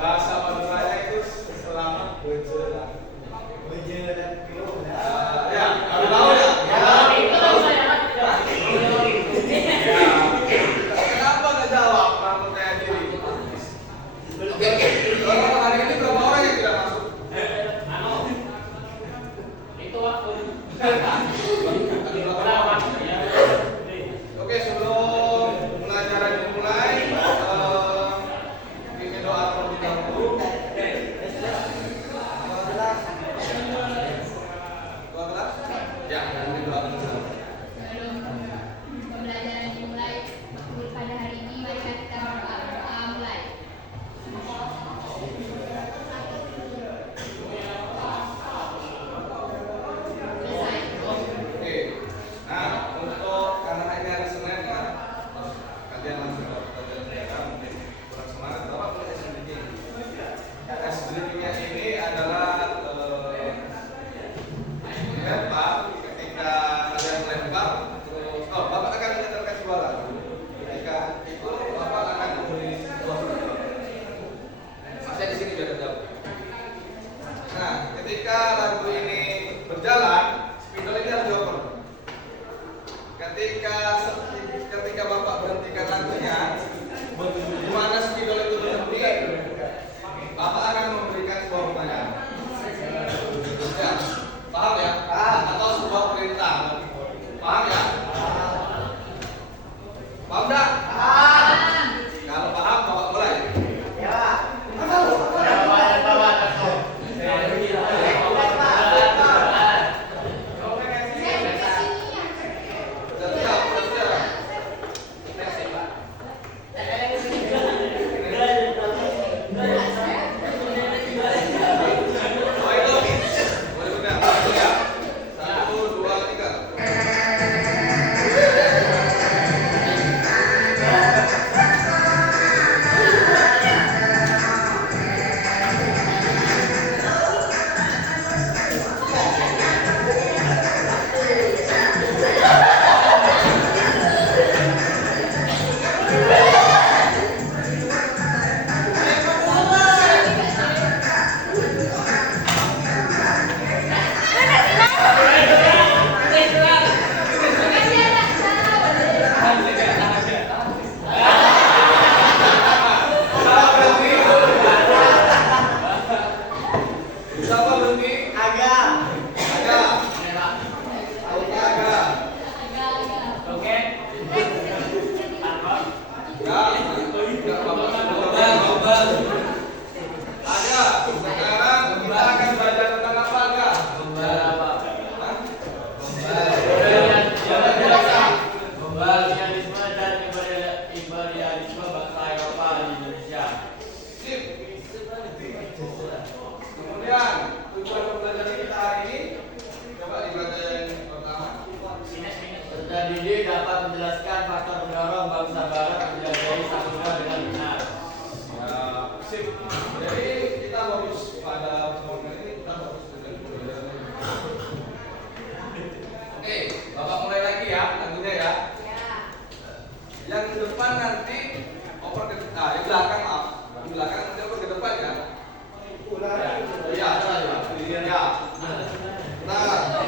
Bahasa Maduranya itu selamat berjalan. Ya, kalau tahu ya. Kenapa nggak jawab? Kamu kayak diri. Oke, kalau hari ini berapa orang yang tidak masuk? Itu waktu. Oke, sebelum pelajaran dimulai, ini doa terlebih dahulu. Ya, ini doa terlebih dahulu. Sebelum pembelajaran dimulai pada hari ini, mari kita berdoa mulai. Selesai. Oke, nah untuk karena ini hari Senin ya, kalian langsung ke pelajaran mereka mungkin kurang semangat. Bapak boleh sedikit. Sedikitnya ini adalah lempar. Ketika kalian melempar, terus Bapak akan menyetelkan sebuah lagu. Ketika itu Bapak akan memberi sebuah lagu. Masih di sini biar jauh. Nah, ketika lagu ini berjalan, spidol ini harus dioper. Ketika Bapak berhentikan lagunya, di mana spidol itu berhenti, Bapak akan memberikan sebuah pertanyaan. Ya, paham ya? Atau sebuah perintah. Paham ya? Paham enggak? Kalau paham, Bapak mulai. Didik dapat menjelaskan faktor pendorong bangsa barat menjelajahi samudra dengan benar. Sip. Jadi kita harus pada pertemuan ini kita harus belajar. Oke, Bapak mulai lagi ya lagunya ya. Yang di depan nanti oper ke yang belakang maaf. Di belakang nanti oper ke depan ya. Iya, ya. Nah.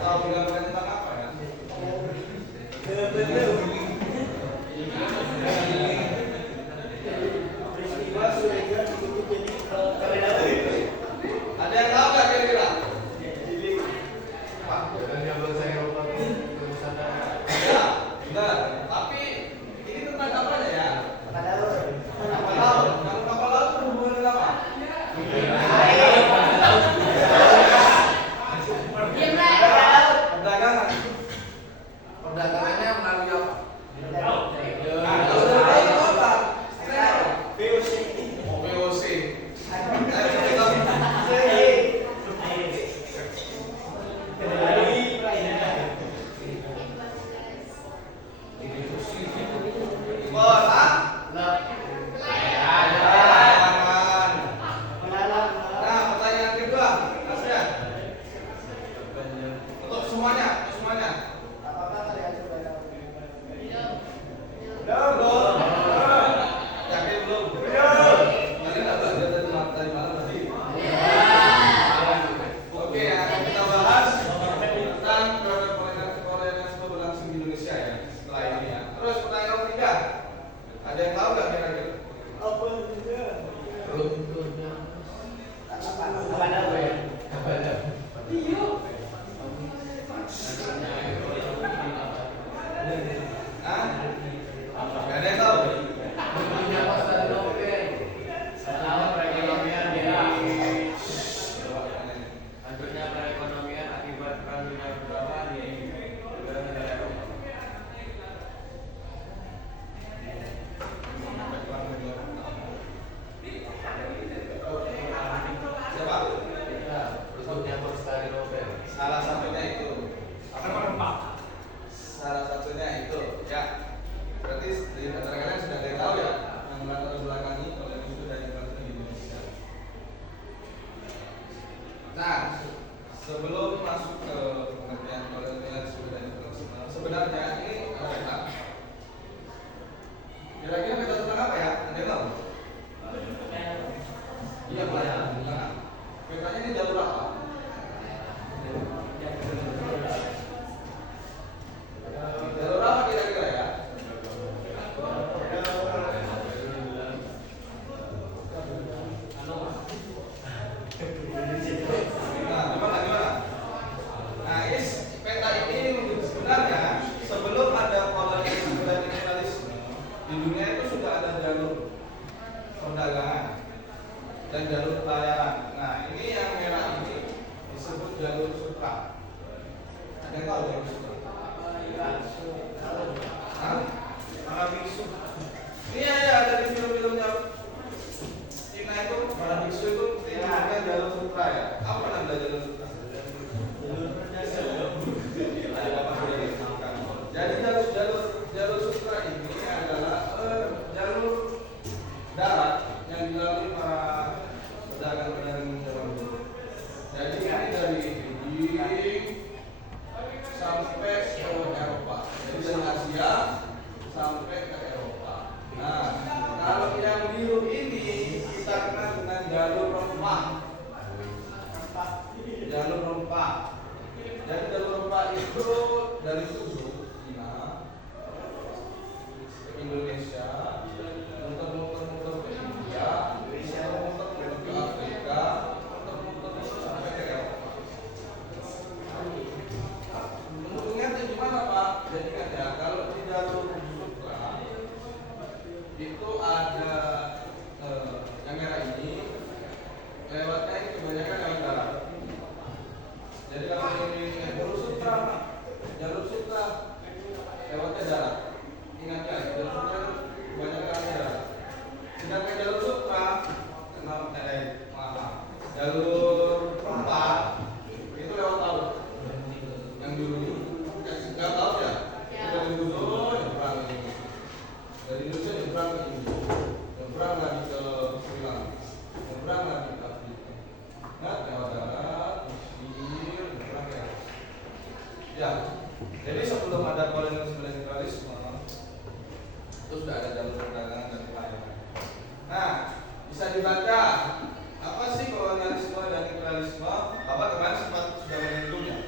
Tahu bilang tentang apa ya? Ada yang tahu nggak kira-kira? Apa? Ya, benar. Tapi ini tentang kapalnya ya. Kapal laut. Kalau kapal laut berhubungan dengan apa? Diam lah. Perdagangan. Perdagangannya melalui apa? Nah, kalau dari laut apa? Oh, VOC. Bola. Layangan. Nah, pertanyaan kedua, Mas Rian. Untuk semuanya, Belum. Yakin belum? Kalian nggak belajar dari malam tadi? Oke, akan kita bahas tentang produk kolonialisme berlangsung di Indonesia ya setelah ini ya. Terus pertanyaan nomor 3, ada yang tahu nggak kira-kira? Hah? Nggak ada yang tahu? Hancurnya perekonomian akibat perang dunia pertama di negara-negara Eropa. Siapa? Salah satunya itu. Salah satunya itu, ya. Berarti di antara kalian sudah ada yang tahu ya yang melatar belakangi kolonialisme dan invasi di Indonesia. Nah, sebelum masuk ke pengertian kolonialisme dan invasi, sebenarnya ini ada peta. Kira-kira peta tentang apa ya? Ada yang tahu? Iya, Pak. Nah, petanya ini jalur apa? Jalur apa kira-kira ya? Nah, gimana? Nah, ini peta ini sebenarnya sebelum ada kolonialisme dan imperialisme di dunia itu sudah ada jalur perdagangan dan jalur pelayaran. Nah, ini yang merah ini disebut jalur sutra. Ada yang tahu jalur sutra? Hah? Para biksu. Ini ada di film-filmnya Cina itu, para biksu itu tindakannya jalur sutra ya. Apa nama jalur sutra? Jadi jalur sutra ini adalah jalur darat yang dilalui para pedagang-pedagang zaman dulu. Jadi ini dari Beijing sampai ke Eropa. Jadi dari Asia sampai ke Eropa. Nah, kalau yang biru ini kita kenal dengan jalur rempah. Jalur rempah. Jadi jalur rempah itu dari Sulu, Cina, ke Indonesia, muter-muter ke India, muter-muter ke Afrika, muter-muter sampai ke Eropa. Untungnya itu gimana Pak? Jadi kan ya, kalau di jalur sutra itu ada yang merah ini lewatnya itu kebanyakan lewat darat. Jadi kalau ini jalur sutra, lewatnya darat. Ingat ya, jalur sutra kebanyakan darat. Sedangkan jalur sutra, jalur rempah itu lewat laut. Yang dulu nggak tahu ya, dari dulu nyebrang ke Indonesia, dari Indonesia nyebrang ke India, nyebrang lagi ke Sri Lanka, nyebrang lagi ke Afrika, nggak lewat darat, Mesir, nyebrang ya. Ya, jadi sebelum ada kolonialisme dan imperialisme itu sudah ada jalur perdagangan dan pelayaran. Nah, bisa dibaca apa sih kolonialisme dan imperialisme? Bapak kemarin sempat sudah menyinggung ya.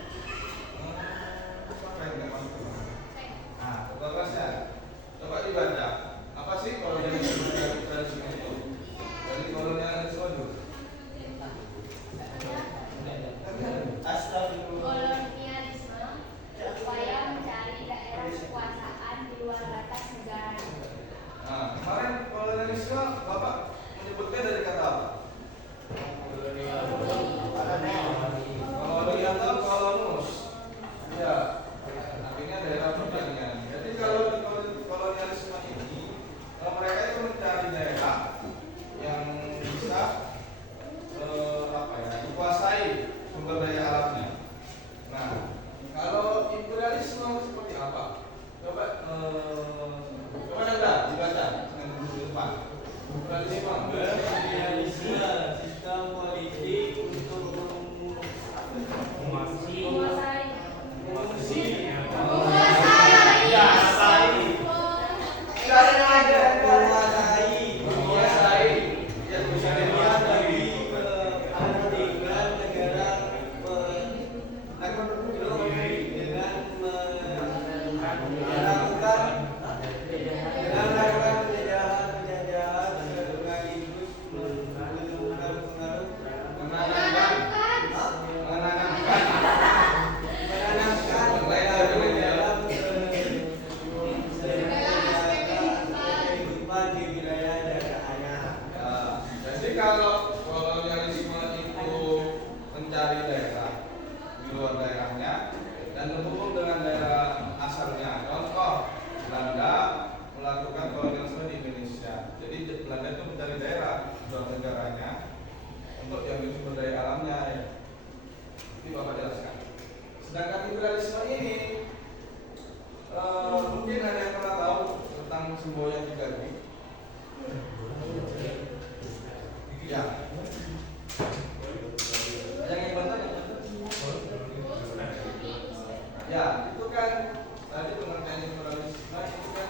Ya, itu kan tadi pengertian imperialisme itu kan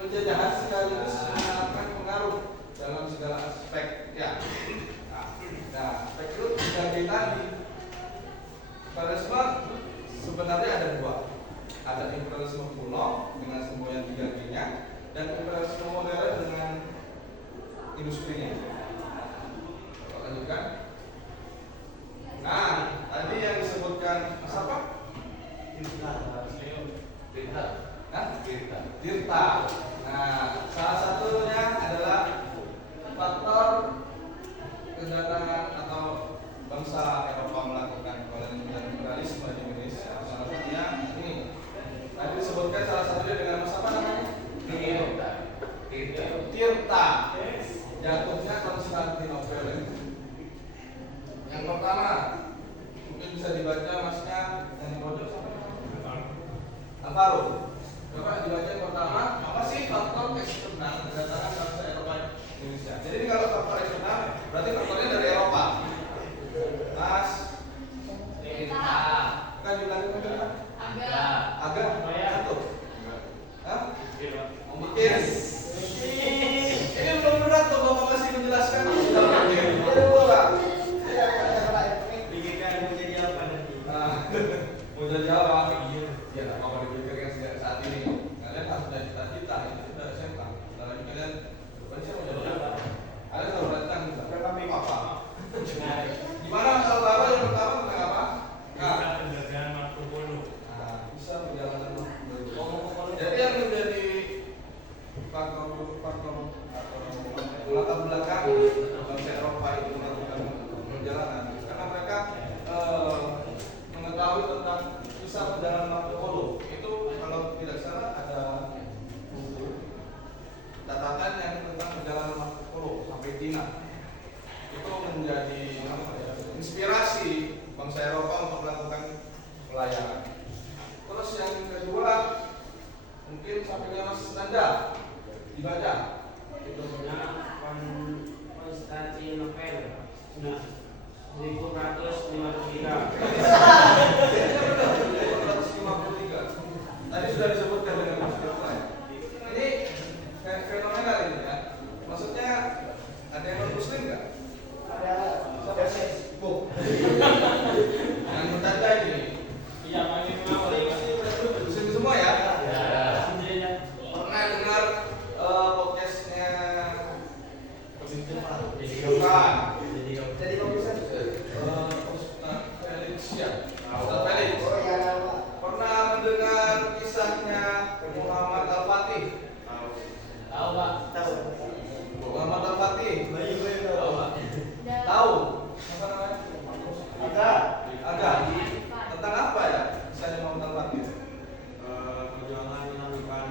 penjajahan sekaligus mengalami pengaruh dalam segala aspek. Ya. Nah, aspek itu dari tadi imperialisme sebenarnya ada dua. Ada imperialisme kuno dengan semua yang digantinya, dan imperialisme modern dengan industrinya. Kita lanjutkan. Nah, tadi yang disebutkan Mas apa? Tirta. Nah, Tirta. Nah, salah satunya adalah faktor kedatangan atau bangsa Eropa melakukan kolonialisme dan imperialisme di Indonesia. Salah satunya ini. Tadi disebutkan salah satunya dengan Mas apa namanya? Tirta. Jatuhnya Konstantinopel. Yang pertama, mungkin bisa dibaca Masnya yang di pojok siapa? Alvaro. Coba dibaca yang pertama, apa sih faktor eksternal kedatangan bangsa Eropa di Indonesia? Jadi ini kalau faktor eksternal berarti faktornya dari Eropa. Mas, kan dibilang agak satu. Hah? Mikir. Ini belum berat tuh Bapak masih menjelaskan. Mau jadi apa? Ya, apa dipikirkan sejak saat ini? Kalian harus punya cita-cita. Itu sudah SMA. Dalam kalian berarti mau jadi apa? Ada kalau datang, kami apa? Gimana kalau baru yang pertama tentang apa? Penjagaan Marco Polo. Bisa perjalanan. Jadi yang menjadi faktor latar belakang bangsa Eropa itu melakukan perjalanan karena mereka mengetahui tentang kisah perjalanan Marco Polo. Itu kalau tidak salah ada buku catatan yang tentang perjalanan Marco Polo sampai Cina. Itu menjadi inspirasi bangsa Eropa untuk melakukan pelayaran. Terus yang kedua mungkin sampingnya Mas Nanda dibaca. Itu Konstantinopel. Nah, 1153. Tadi sudah disebutkan dengan Mustafa. Ini kayak fenomenal ini ya. Maksudnya ada yang non muslim nggak? Ada. Yang bertanda ini. Iya, paling mau Muslim semua ya. ya. Pernah dengar podcastnya Jadi kok bisa Felix ya. Ustaz Felix. Pernah mendengar kisahnya Muhammad Al-Fatih? tahu Pak? Muhammad Al-Fatih. Tahu Pak? Tahu? Apa namanya? Ada. Tentang apa ya? Kisahnya Muhammad Al-Fatih. Perjuangan menaklukkan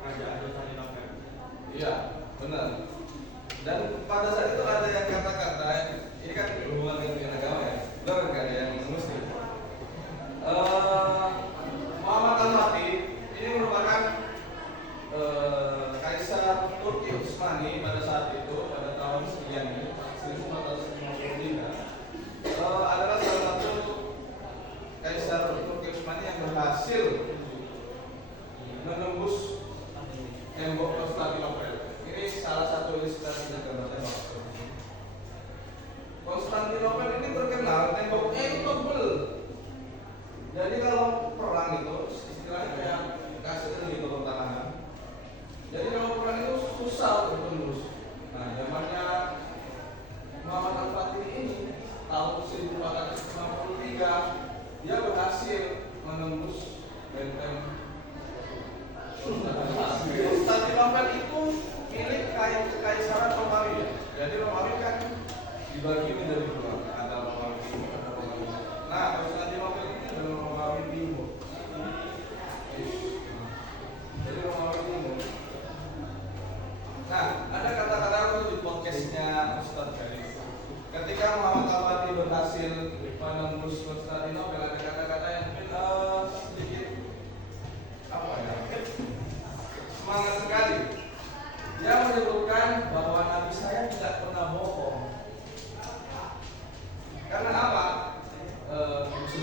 kerajaan Konstantinopel. Iya, benar. Dan pada saat itu ada yang kata-kata, ini kan berhubungan dengan agama ya, benar nggak ada yang muslim. Muhammad Al-Fatih ini merupakan Kaisar Turki Utsmani pada saat itu, pada tahun sekian ini, 1453, adalah salah satu Kaisar Turki Utsmani yang berhasil menembus tembok Konstantinopel. Ini salah satu ilustrasi gambar tembok. Konstantinopel ini terkenal temboknya itu tebel. Jadi kalau perang itu istilahnya kayak kastil gitu pertahanan. Jadi kalau perang itu susah untuk tembus. Nah, zamannya Muhammad Al-Fatih ini tahun 1453 dia berhasil menembus benteng Konstantinopel itu milik Kekaisaran Romawi. Jadi Romawi kan dibagi menjadi dua, ada Romawi Timur, ada Romawi. Nah, Konstantinopel ini adalah Romawi Timur. Jadi Romawi Timur. Nah, ada kata-kata itu di podcastnya Ustaz Felix. Ketika Muhammad Al-Fatih berhasil menembus Konstantinopel, ada kata-kata yang mungkin sedikit apa ya? Semangat sekali. Dia menyebutkan bahwa Nabi saya tidak pernah bohong. Karena apa?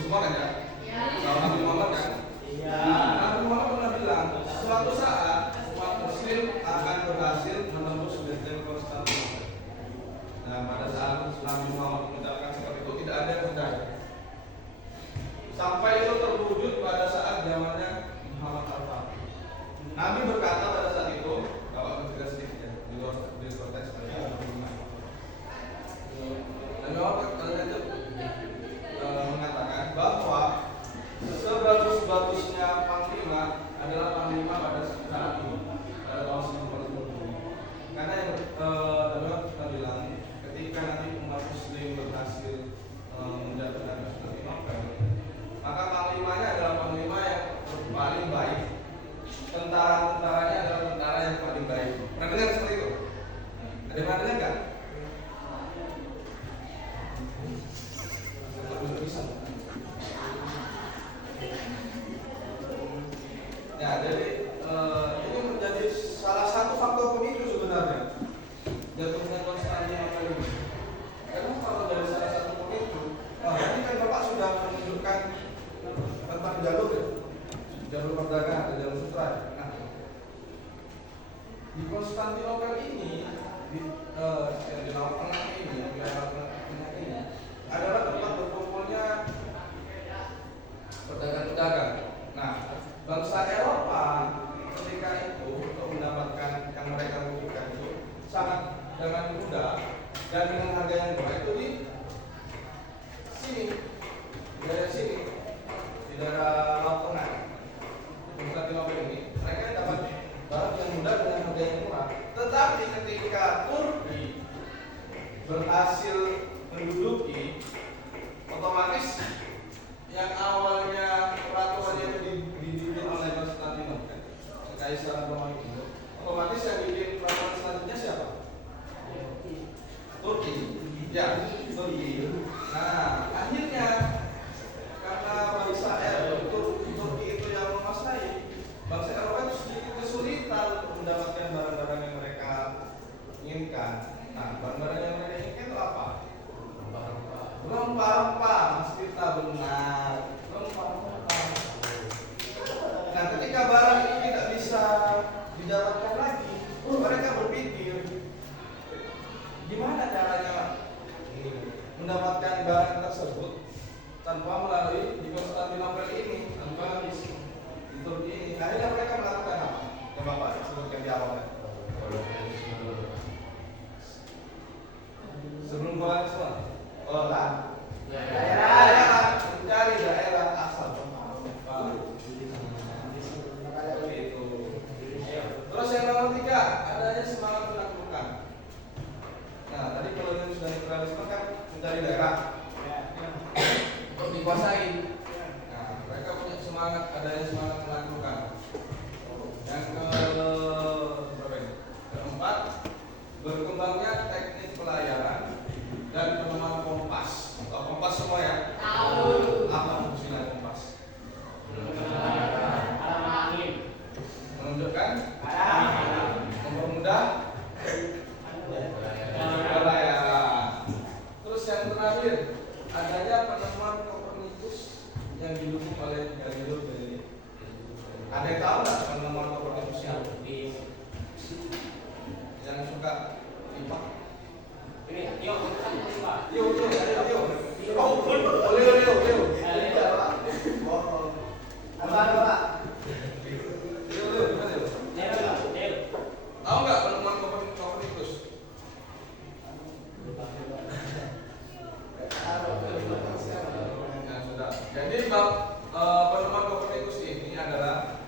semua kan ya? Ya. Kalau Nabi Muhammad kan? Iya. Nabi Muhammad pernah bilang, suatu saat umat Muslim akan berhasil menembus benteng Konstantinopel. Nah, pada saat Nabi Muhammad mengucapkan seperti itu, tidak ada yang percaya. Sampai itu terwujud pada saat zamannya Muhammad Al-Fatih. Nabi berkata pada saat itu, Bapak bercerita sedikit ya, di luar konteks Nabi Muhammad itu mengatakan bahwa sebagus-bagusnya panglima adalah panglima pada saat ini, pada tahun 1940. Karena yang Nabi Muhammad pernah bilang, ketika nanti umat Muslim berhasil menjatuhkan Konstantinopel, maka panglimanya adalah panglima yang paling baik. Tentara-tentaranya adalah tentara yang paling baik. Pernah dengar seperti itu? Ada yang pernah dengar nggak? Bisa. Ya, jadi ini menjadi salah satu faktor pemicu sebenarnya jatuhnya Konstantinopel ini. Karena kalau dari salah satu pemicu, ini kan Bapak sudah menunjukkan tentang jalur ya, jalur perdagangan atau jalur sutra. Nah, di Konstantinopel ini, di Laut Tengah ini, di Laut Tengah ini adalah tempat berkumpulnya pedagang-pedagang. Nah, bangsa Eropa ketika itu untuk mendapatkan yang mereka butuhkan itu sangat dengan mudah dan dengan harga yang murah itu di sini, di daerah sini, di daerah Laut Tengah, Konstantinopel ini mereka dapat barang yang mudah dengan harga yang murah. Tetapi ketika Turki berhasil menduduki, otomatis yang awalnya peraturannya itu dibikin oleh Konstantinopel, Kaisar Romawi itu, otomatis yang bikin peraturan selanjutnya siapa? Turki. Ya, Turki. Nah, akhirnya karena bangsa Turki itu yang menguasai, bangsa Eropa itu sedikit kesulitan untuk mendapatkan barang-barang yang mereka inginkan. Nah, barang-barang yang mereka inginkan itu apa? Rempah-rempah, Mas Tirta, benar. Rempah-rempah. Nah, ketika barang ini tidak bisa didapatkan lagi, mereka berpikir gimana caranya mendapatkan barang tersebut tanpa melalui di Konstantinopel ini, tanpa di Turki ini. Akhirnya mereka melakukan apa? Coba Pak, sebutkan di awal. Sebelum kolonialisme, daerah mencari daerah asal rempah. Itu. Terus yang nomor 3, adanya semangat menaklukkan. Nah, tadi kolonialisme dan imperialisme kan mencari daerah untuk dikuasai. Nah, mereka punya semangat, adanya semangat menaklukkan. Yang keempat, berkembangnya teknik pelayaran dan penemuan kompas. Tahu kompas semua ya? Tahu. Apa fungsinya kompas? Menunjukkan mempermudah pelayaran. Terus yang terakhir, adanya penemuan Kopernikus yang didukung oleh Galileo Galilei. Ada yang tahu nggak penemuan Kopernikus yang suka IPA? Leo. Tahu nggak penemuan Kopernikus? Ya sudah. Jadi penemuan Kopernikus ini adalah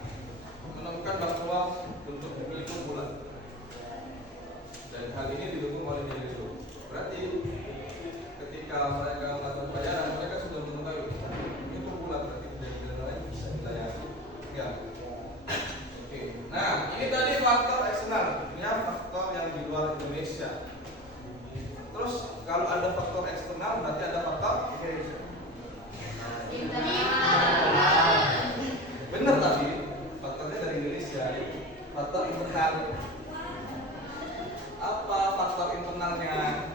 menemukan bahwa bentuk bumi itu bulat. Dan hal ini didukung oleh Galileo. Berarti ketika mereka melakukan pelajaran, mereka sudah mengetahui itu bulat, berarti dari lain bisa dilayani. Ya. Oke. Nah, ini tadi faktor eksternal. Ini faktor yang di luar Indonesia. Terus kalau ada faktor eksternal, berarti ada faktor benar tadi faktornya dari Indonesia. Faktor internal. Apa faktor internalnya?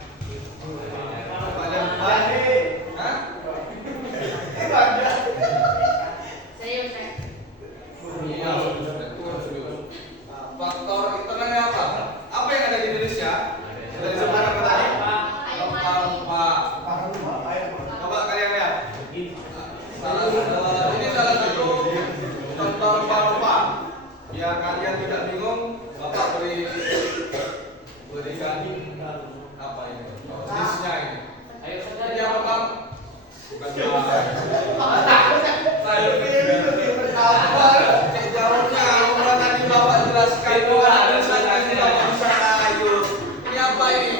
Hah? kalian tidak bingung, Bapak berikan apa ini? Listnya ini. Ayo Ini saja apa Bang? Bukan Bang. Saya Cek jawabnya, orang tadi Bapak jelaskan dua ada saya tidak bisa ayo. Ini apa ini?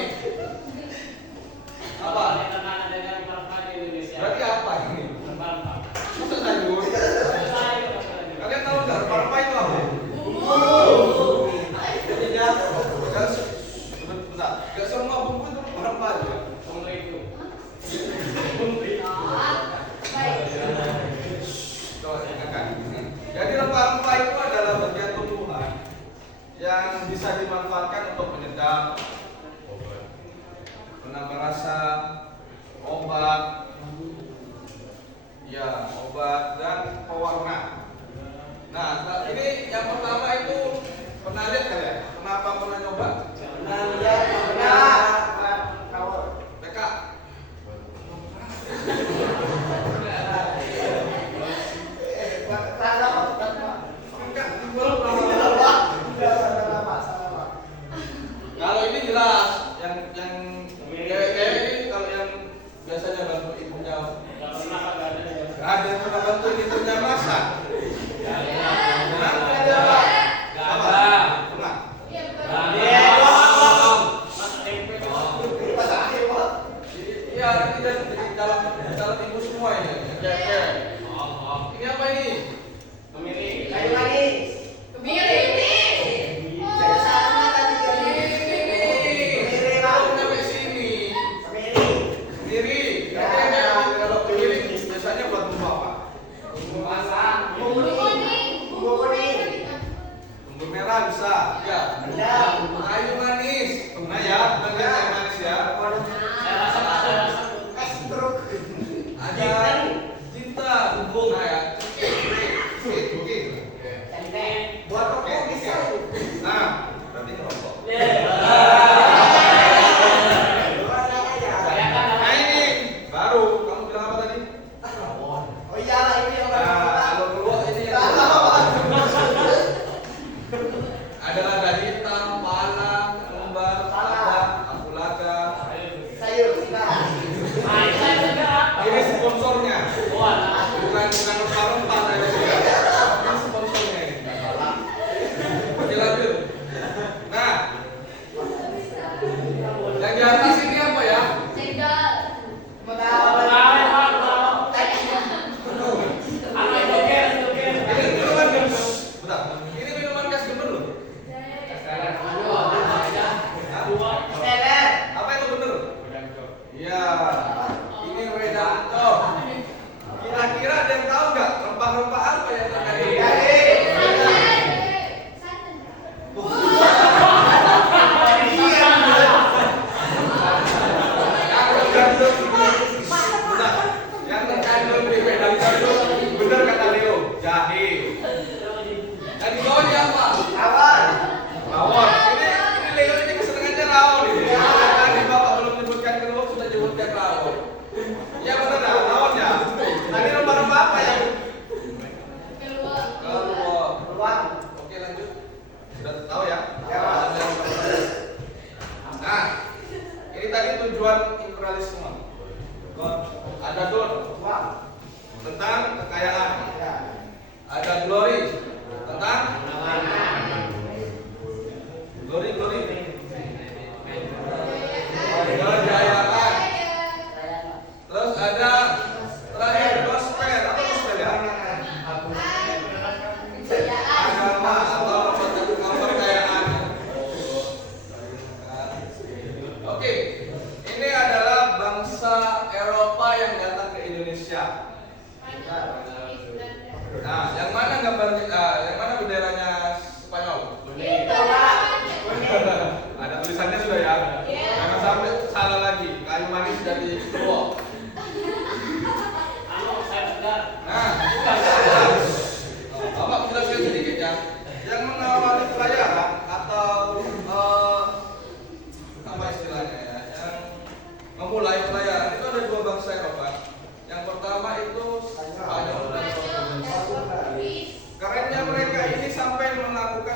Apa? Ini tenang dengan perempuan di Indonesia. Berarti apa ini? Perempuan. Masa sayur? Kalian tahu nggak rempah itu apa? Bentar, nggak semua bumbu itu rempah juga. Bumbu itu. Coba dengarkan. Jadi rempah-rempah itu adalah bagian tumbuhan yang bisa dimanfaatkan untuk penyedap, penambah rasa, obat, ya obat dan pewarna. Nah, ini yang pertama itu pernah lihat kalian? Kenapa pernah nyoba? PK. Enggak, belum pernah. Kalau ini jelas, yang kayak ini kalau yang biasanya bantu ibunya, Tidak pernah ada. nggak ada yang pernah bantu ibunya masak. Iya, ini dalam ibu semua ini. Ini apa ini? Sampai sini. Kemiri. Kalau kemiri biasanya buat bumbu apa? Bumbu merah bisa. Ya. Kayu manis. Nah ya, bagian kayu manis ya. Ada cinta, bumbu. Nah ya. Oke. Nah, berarti ngerokok. Nah ini baru. Kamu bilang apa tadi? Nah, kalau keluar ini yang ada lada hitam, pala, kembar, lada, kapulaga. Ini sponsornya. Bukan rempah-rempah tadi ya. Ini sponsornya ini. Oke lanjut. Nah, yang di atas ini apa ya? Ini minuman gas. Bentar. Ini minuman gas bener loh. Apa itu bener? Iya. Ini Redanto. Kira-kira ada yang tahu nggak rempah-rempah apa yang terkait? Yang terkandung di Redanto itu bener kata Leo, jahe. Dan di bawahnya apa? Rawon. Ini Leo ini kesenangannya rawon ini. Tadi Bapak belum menyebutkan kerupuk sudah menyebutkan rawon. Iya benar dah, rawon ya. Tadi rempah-rempah apa ya? Keluar. Oke lanjut. Sudah tahu ya? Nah, ini tadi tujuan imperialisme. Ada don tentang kekayaan. Ada glory tentang glory. Kejayaan. Terus ada terakhir gospel. Apa gospel ya? Agama atau kepercayaan. Oke, ini adalah bangsa Eropa yang datang ke Indonesia. Nah, yang mana gambarnya? Yang mana benderanya Spanyol? Ada tulisannya sudah ya. Jangan sampai salah lagi. Kayu manis dari Purwo. Nah, Bapak menjelaskan sedikit ya. Yang mengawali pelayaran atau apa istilahnya ya? Yang memulai pelayaran itu ada dua bangsa Eropa. Yang pertama itu Spanyol dan Portugis. Kerennya mereka ini sampai melakukan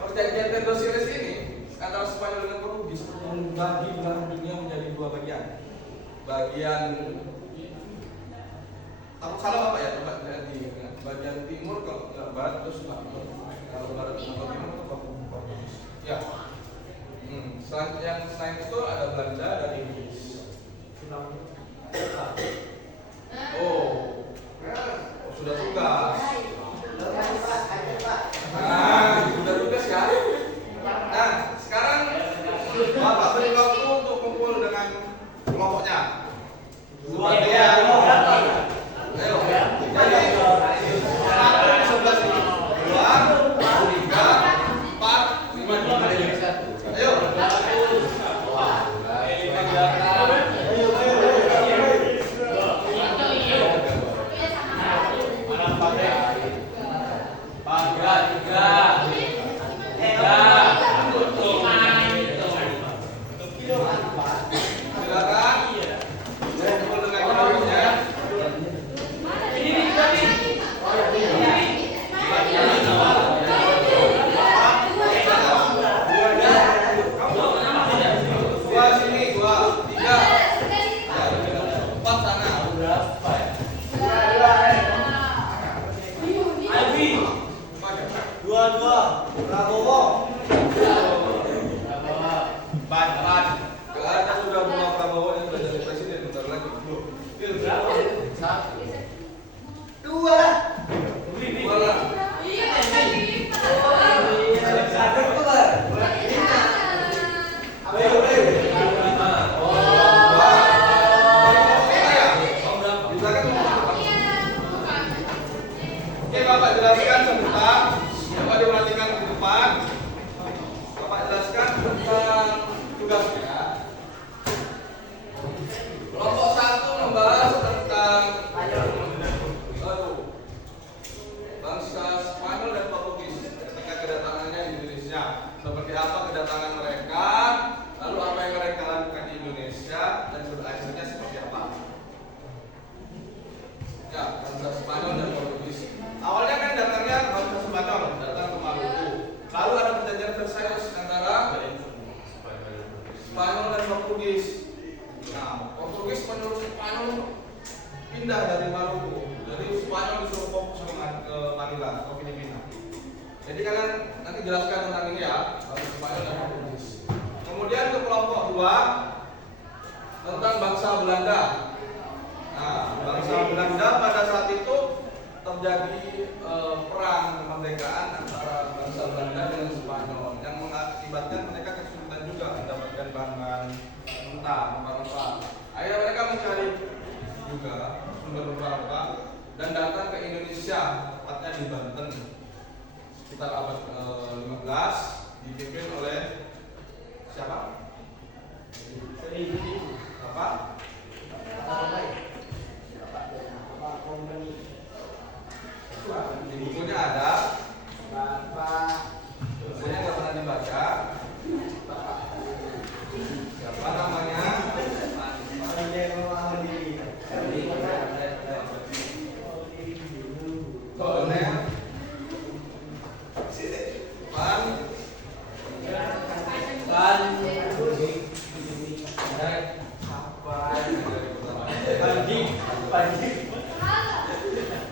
Perjanjian Tordesillas ini antara Spanyol dengan Portugis membagi belahan dunia menjadi dua bagian. Bagian aku salah apa ya? Coba di bagian timur kalau nggak barat terus kalau barat atau timur itu Portugis. Ya. Selain itu ada Belanda dan Inggris. Oh, sudah tugas. Nah, sudah tugas ya. Nah, sekarang Bapak beri waktu untuk kumpul dengan kelompoknya. Sebagian. Ayo. Jadi 11 ini. 2, 3, 4, 5. Ayo. Jadi kalian nanti jelaskan tentang ini ya, Spanyol dan Portugis. Kemudian ke kelompok 2 tentang bangsa Belanda. Nah, bangsa Belanda pada saat itu terjadi perang kemerdekaan antara bangsa Belanda dengan Spanyol yang mengakibatkan mereka kesulitan juga mendapatkan bahan mentah, rempah-rempah. Akhirnya mereka mencari juga sumber rempah-rempah dan datang ke Indonesia, tepatnya di Banten. Sekitar abad 15 dipimpin oleh siapa? Apa? Di bukunya ada. Bukunya nggak pernah dibaca. Siapa namanya? Kolonel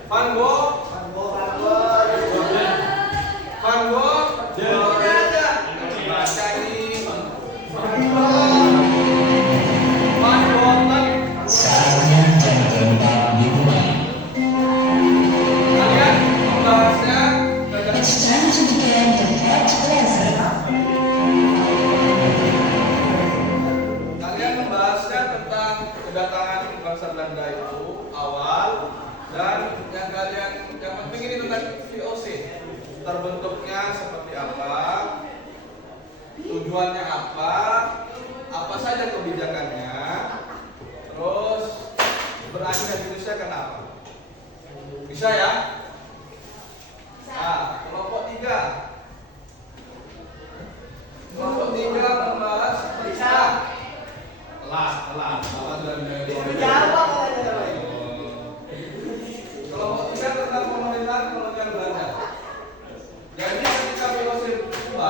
Van Gogh. Saatnya jam terbang dimulai. Kalian membahasnya. It's time to begin the head lesson. Kalian membahasnya tentang kedatangan bangsa Belanda itu awal dan yang penting ini tentang VOC, terbentuknya seperti apa, tujuannya apa saja kebijakannya, terus beralih dari Indonesia kenapa? Bisa ya? Nah, kelompok 3 membahas bisa. Telat. Apa sudah kelompok 3 tentang pemerintahan kolonial Belanda. Jadi ketika VOC bubar,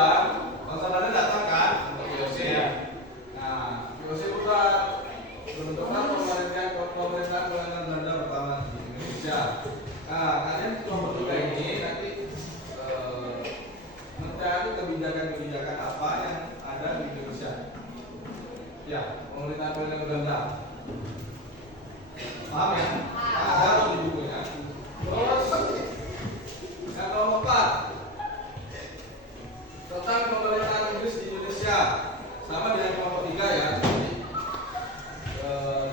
Paham ya? Ada di bukunya. Terus yang kelompok 4 tentang pemerintahan Inggris di Indonesia, sama dengan kelompok 3 ya.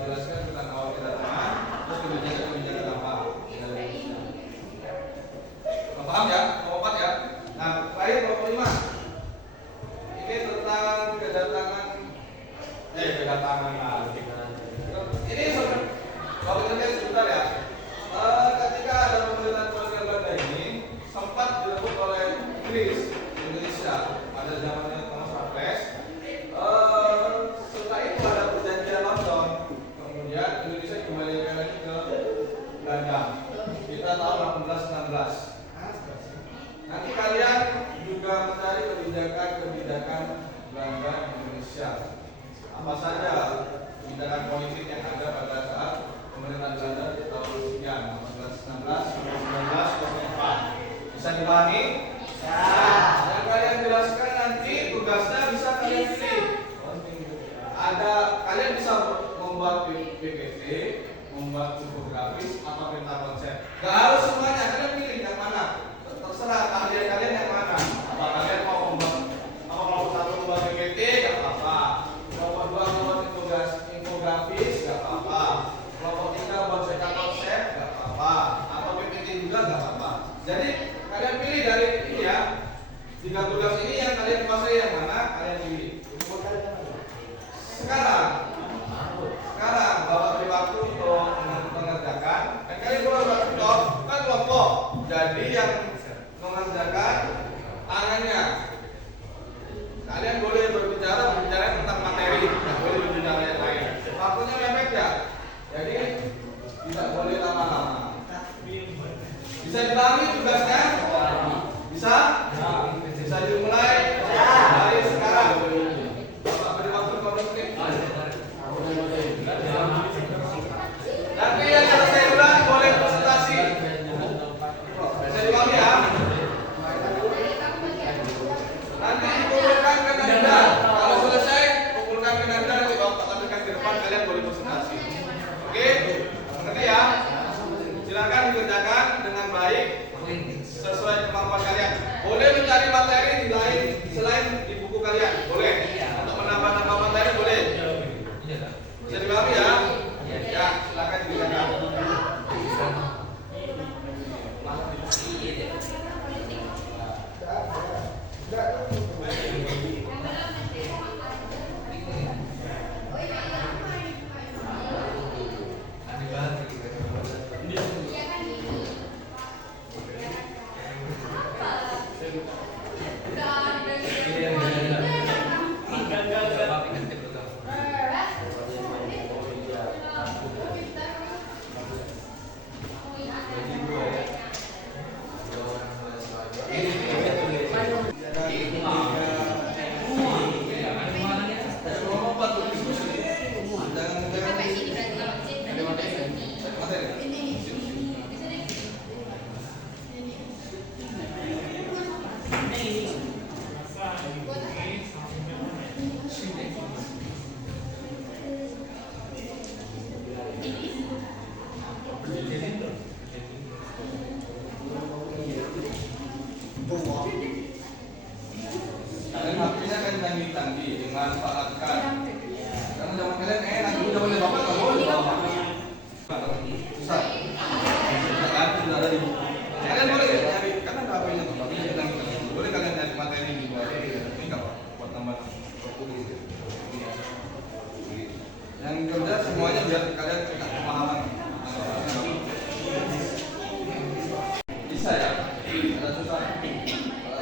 Jelaskan tentang awal kedatangan, terus kebijakan-kebijakan apa. Paham ya? Kelompok 4 ya. Nah, terakhir kelompok 5. Ini tentang kedatangan ini kalau kita lihat sebentar ya. Ketika ada pemerintahan kolonial Belanda ini sempat direbut oleh Inggris Indonesia pada zamannya Thomas Raffles. Setelah itu ada perjanjian London, kemudian Indonesia kembali lagi ke Belanda. Kita tahun 1816. Nanti kalian juga mencari kebijakan Belanda di Indonesia. Apa saja kebijakan politik yang ada pada saat pemerintahan Belanda di tahun sekian 1816 1904. Bisa dipahami? Yang kalian jelaskan nanti tugasnya bisa kalian pilih. Kalian bisa membuat PPT, membuat infografis atau peta konsep. Gak harus semuanya, kalian pilih yang mana. Terserah keahlian kalian yang mana. Apa kalian mau membuat kelompok 1 membuat PPT, gak apa-apa. Kelompok 2 membuat infografis, gak apa-apa. Kelompok 3 buat peta konsep, gak apa-apa. Atau PPT juga gak apa-apa. Jadi kalian pilih dari ini ya. 3 tugas ini yang kalian kuasai yang mana, kalian pilih. Sekarang Bapak beri waktu untuk mengerjakan. Dan kalian boleh berkelompok, kan kelompok. Jadi yang mengerjakan tangannya. Kalian boleh berbicara tentang materi, tidak boleh berbicara yang lain. Waktunya mepet ya. Jadi tidak boleh lama-lama. Bisa dipahami tugasnya? Bisa? Bisa dimulai dari sekarang. Bapak beri waktu 15 menit. Nanti yang selesai ulang boleh presentasi. Bisa dipahami ya? Nanti dikumpulkan ke Nanda. Kalau selesai, kumpulkan ke Nanda. Nanti Bapak tampilkan di depan, kalian boleh presentasi. Oke? Mengerti ya? Silakan dikerjakan dengan baik sesuai kemampuan kalian. Boleh mencari materi di lain selain di buku kalian. Boleh. Untuk menambah-nambah materi boleh. Bisa dipahami ya? Ya, silakan dikerjakan. Kalian HP-nya kan tanggi-tanggi, dimanfaatkan. Karena zaman kalian enak, dulu zaman bapak nggak boleh bawa HP. Susah. Kan sudah ada di buku. Kalian boleh nyari, karena ada HP-nya tuh, tapi tanggi-tanggi. Boleh kalian nyari materi di bawah ini nggak apa? Buat tambah tulis. Yang kerja semuanya biar kalian punya pemahaman. Bisa ya? Ada susah.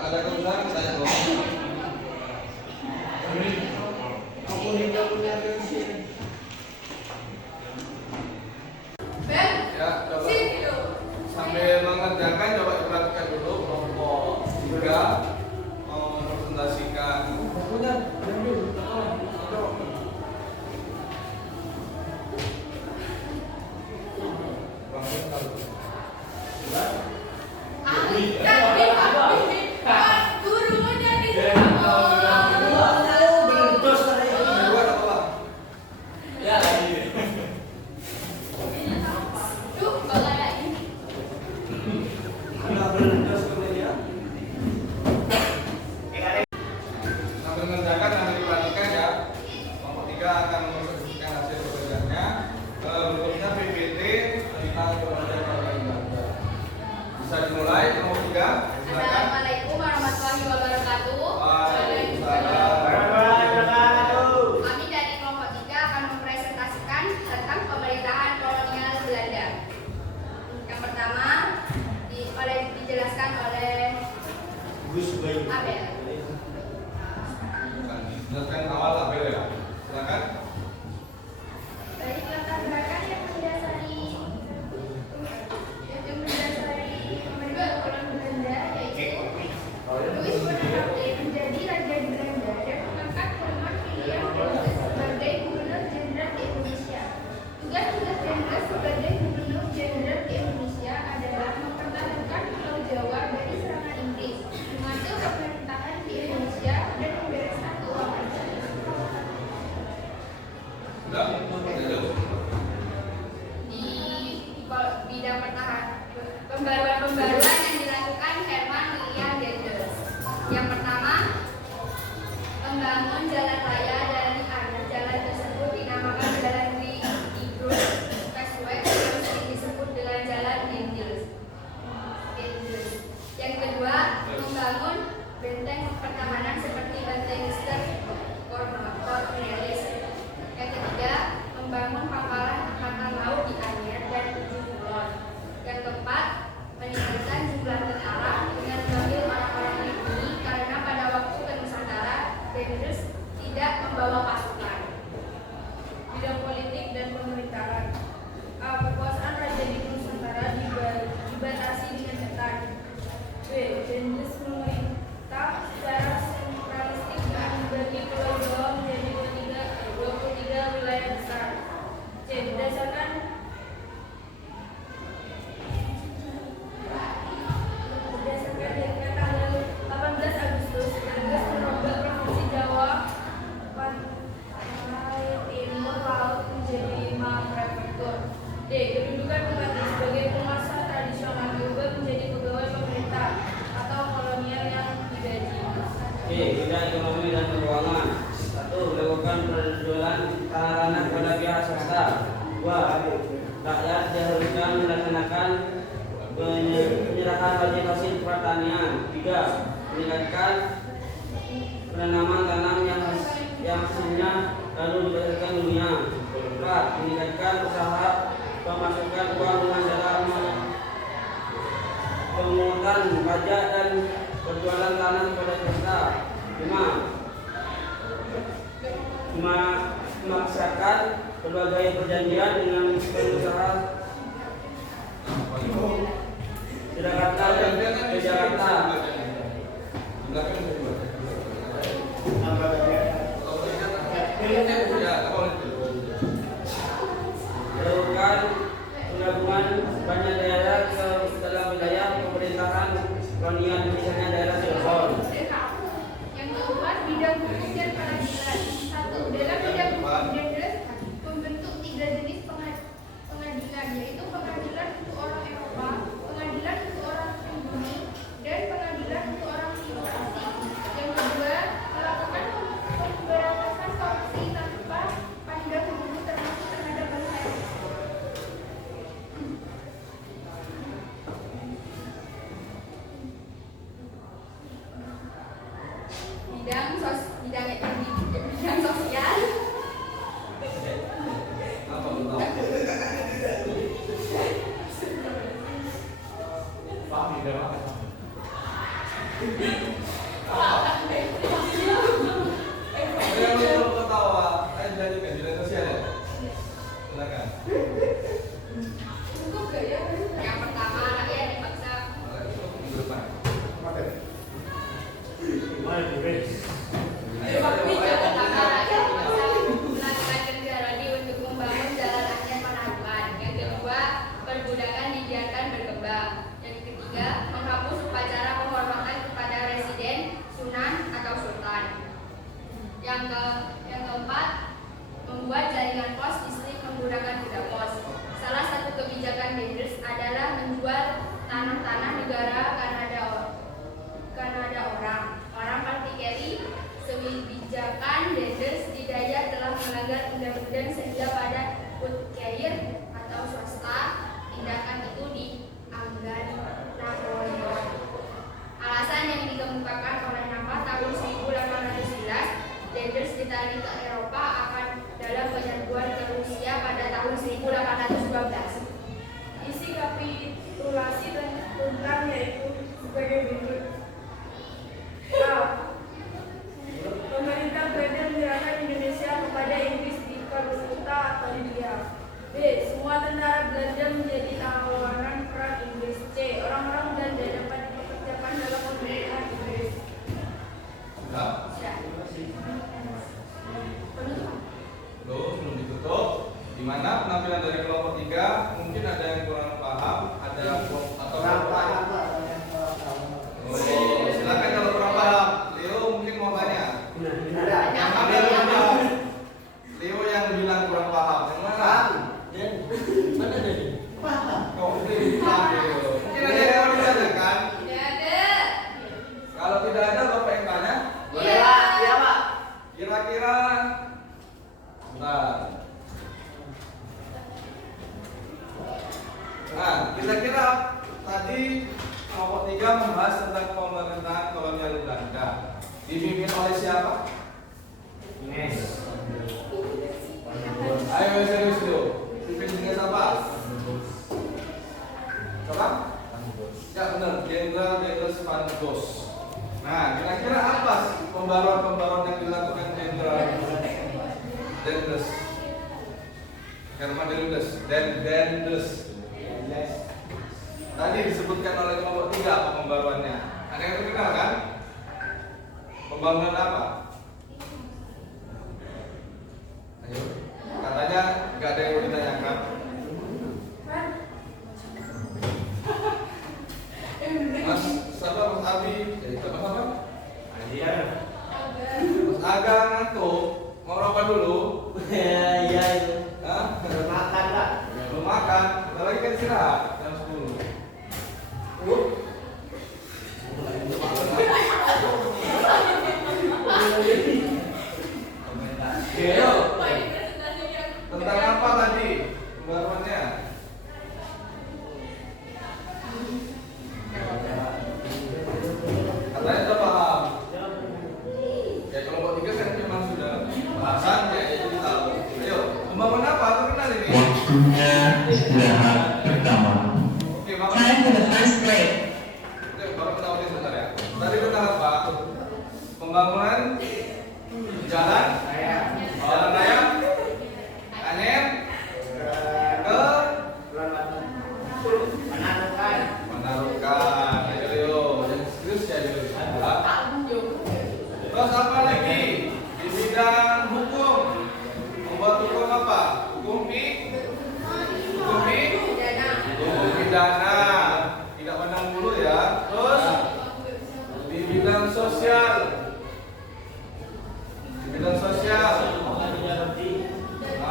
Ada kesusahan saya bawa. Ya, coba sambil mengerjakan coba diperhatikan dulu kelompok 3 mempresentasikan bukunya. tentang kemerdekaan orang Belanda. Bisa dimulai nomor 3. Assalamualaikum warahmatullahi wabarakatuh. Waalaikumsalam. Kami dari kelompok 3 akan mempresentasikan tentang pemerintahan kolonial Belanda. Yang pertama dijelaskan oleh Abel. Jelaskan awal Abel ya. Silakan. Dari latar belakang yang mendasari pemerintahan kolonial Belanda yaitu Louis Bonaparte menjadi raja di Belanda dan mengangkat Herman William Dreyfus sebagai gubernur jenderal Indonesia. Tugas-tugas Dreyfus sebagai gubernur jenderal Indonesia adalah mempertahankan Pulau Jawa dari serangan Inggris, mengatur pemerintahan di Indonesia dan membereskan keuangan. Sudah? Lanjut. Di bidang pembaruan-pembaruan yang dilakukan Herman William Dreyfus. Yang pertama, membangun jalan raya dari anak jalan tersebut dinamakan Jalan Ridgewood Expressway yang sering disebut dengan Jalan Dendels. Yang kedua, membangun benteng pertahanan seperti Benteng Mister Cornwallis. Yang ketiga, membangun pangkalan angkatan laut di Anyer dan Ujung Kulon. Yang keempat, meningkatkan jumlah tentara dengan mengambil orang-orang pribumi karena pada waktu ke Nusantara Dreyfus tidak membawa pasukan. Bidang politik dan pemerintahan. A. Kekuasaan raja di Nusantara dibatasi dengan ketat. B. Dreyfus memerintah secara sentralistik dan membagi Pulau Jawa menjadi 23 wilayah besar. C. Berdasarkan dekret tanggal 18 Agustus, Dreyfus merombak provinsi Jawa Pantai Timur Laut menjadi 5 prefektur. D. Kedudukan bupati sebagai penguasa tradisional diubah menjadi pegawai pemerintah atau kolonial yang digaji. Bidang ekonomi dan keuangan. 1. Melakukan penjualan tanah kepada pihak swasta. 2. Rakyat diharuskan melaksanakan penyerahan wajib hasil pertanian. 3. Meningkatkan penanaman tanam yang hasilnya lalu dipasarkan dunia. 4. Meningkatkan usaha pemasukan uang dengan cara pemungutan pajak dan penjualan tanah kepada swasta. 5. Memaksakan berbagai perjanjian dengan pengusaha Jakarta dan ke Jakarta. Melakukan penggabungan banyak daerah ke dalam wilayah pemerintahan kolonial, misalnya daerah Cirebon. Yang keempat, bidang hukum dan peradilan. 1. Dalam bidang hukum Dreyfus membentuk 3 jenis pengadilan, yaitu pengadilan untuk orang Eropa, pengadilan untuk orang pribumi, dan pengadilan untuk orang Timur Asing. Yang kedua, melakukan pemberantasan korupsi tanpa pandang bulu termasuk terhadap bangsa Eropa. Bidang sosial. Apa betul? Paham ya, Pak? Kalau ketawa, jadi bidang sosial ya. Silakan. Yang pertama, rakyat dipaksa. Minggu depan. Yang pertama, rakyat dipaksa melakukan kerja lagi untuk membangun jalan rakyat Panarukan. Yang kedua, perbudakan dibiarkan berkembang. Yang ketiga, menghapus upacara penghormatan kepada residen, sunan atau sultan. Yang keempat, membuat jaringan pos listrik menggunakan kuda pos. Salah satu kebijakan Dreyfus adalah menjual tanah-tanah negara Kanada orang partikeli. Kebijakan Dreyfus didaya telah melanggar undang-undang sehingga pada Putcair atau swasta tidak 3 mungkin ada yang kurang paham, ada atau Kurang paham Pak. Oh, silakan kalau kurang paham. Leo mungkin mau tanya. Ada. Yang mana Leo bilang? Leo yang bilang kurang paham. Yang mana? Mana tadi? Kau bilang Leo. Mungkin ada yang mau ditanyakan. Tidak ada. Kalau tidak ada, Bapak yang tanya. Boleh Pak? Iya Pak. Kira-kira, nah, kira-kira tadi kelompok 3 membahas tentang pemerintahan kolonial Belanda. Dipimpin oleh siapa? Ayo serius dulu. Pimpin dengan siapa? Siapa? Ya benar, Jenderal Van Goes. Nah, kira-kira apa pembaruan-pembaruan yang dilakukan Jenderal Dendes? Herman Dendes. Tadi disebutkan oleh kelompok 3 apa pembaruannya? Ada yang terkenal kan? Pembangunan apa? Ayo, katanya nggak ada yang mau ditanyakan. Mas, siapa Mas Abi? Jadi siapa? Mas Aga ngantuk, mau rokok dulu? Iya itu. Hah? Belum makan Pak. Belum makan, bentar lagi kan istirahat jam 10. Ayo, tentang apa tadi pembaruannya? Katanya sudah paham. Ya kelompok 3 kan memang sudah bahasannya, jadi tahu. Ayo, pembangunan apa? Aku kenal ini. Waktunya istirahat pertama. Oke, Bapak. Time for the first break. Oke, Bapak kita ulis sebentar ya. Tadi tentang apa? Pembangunan jalan raya, anet, ke Menarukan. Ayo, yang serius ya dulu. Terus apa lagi? Di bidang hukum, membuat hukum apa? Hukum pidana. Tidak pandang bulu ya. Terus di bidang sosial.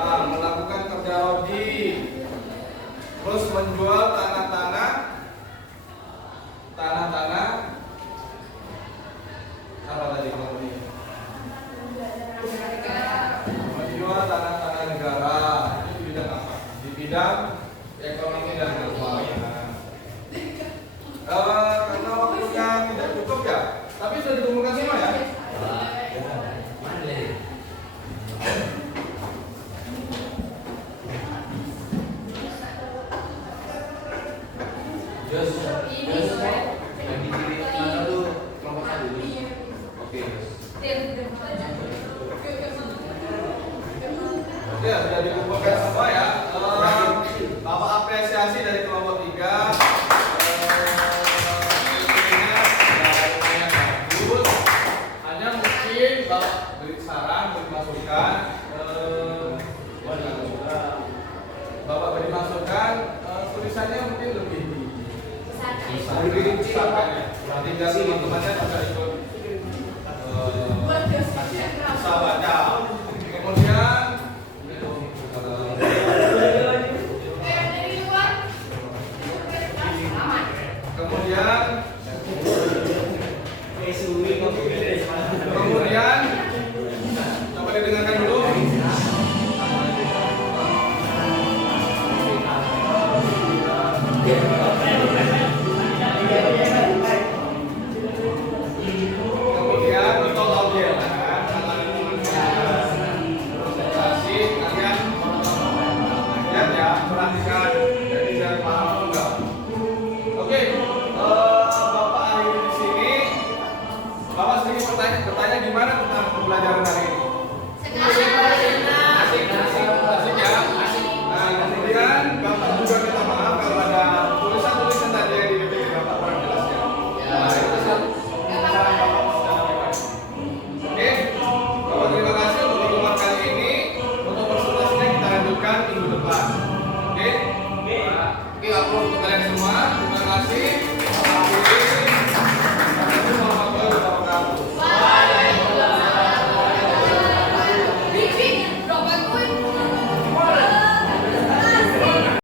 Melakukan kerja rodi. Terus menjual tanah-tanah apa tadi kalau ini? Menjual tanah-tanah negara. Itu di bidang apa? Di bidang ekonomi dan keuangan. Karena waktunya tidak cukup ya, tapi sudah dikumpulkan semua ya. Ya, sudah dikumpulkan semua ya. Bapak apresiasi dari kelompok 3. Bagus. Hanya mungkin Bapak beri saran, beri masukan. Bapak beri masukan, tulisannya mungkin lebih besar ya. Nanti teman-temannya juga ikut